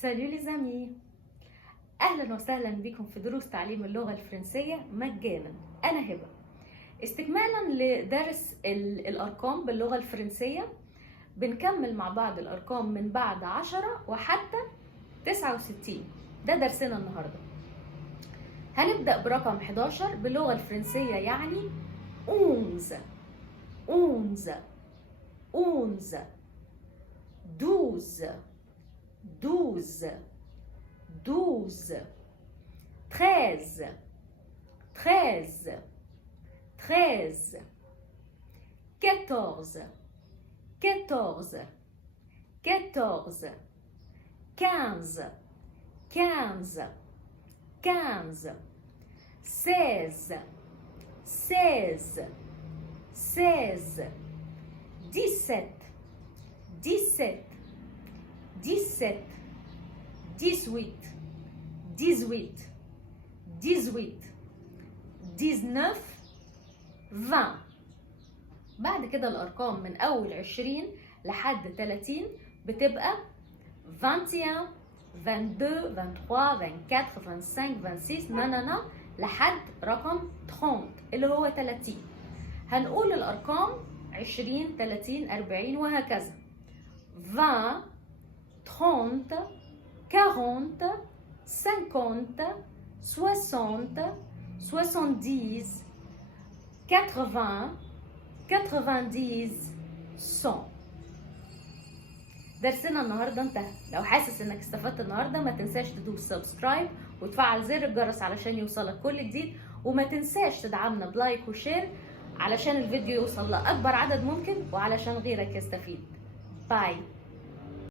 سالو لي زامي، اهلا وسهلا بكم في دروس تعليم اللغه الفرنسيه مجانا. انا هبه. استكمالا لدرس الارقام باللغه الفرنسيه، بنكمل مع بعض الارقام من بعد 10 وحتى 69. ده درسنا النهارده. هنبدا برقم 11 باللغه الفرنسيه، يعني 11 11 11 12 12 12 13 13 13 14 14 14 15 15 15 16 16 16 17 17 17 18 18 18 19 20. بعد كده الأرقام من أول 20 لحد 30 بتبقى 21 22 23 24 25 26 نانانا لحد رقم 30 اللي هو 30. هنقول الأرقام 20 30 40 وهكذا. 20 30 40 50 60 70 80 90 100. درسنا النهارده انتهى. لو حاسس انك استفدت النهارده ما تنساش تدوس سبسكرايب وتفعل زر الجرس علشان يوصلك كل جديد، وما تنساش تدعمنا بلايك وشير علشان الفيديو يوصل لأكبر عدد ممكن وعلشان غيرك يستفيد. باي.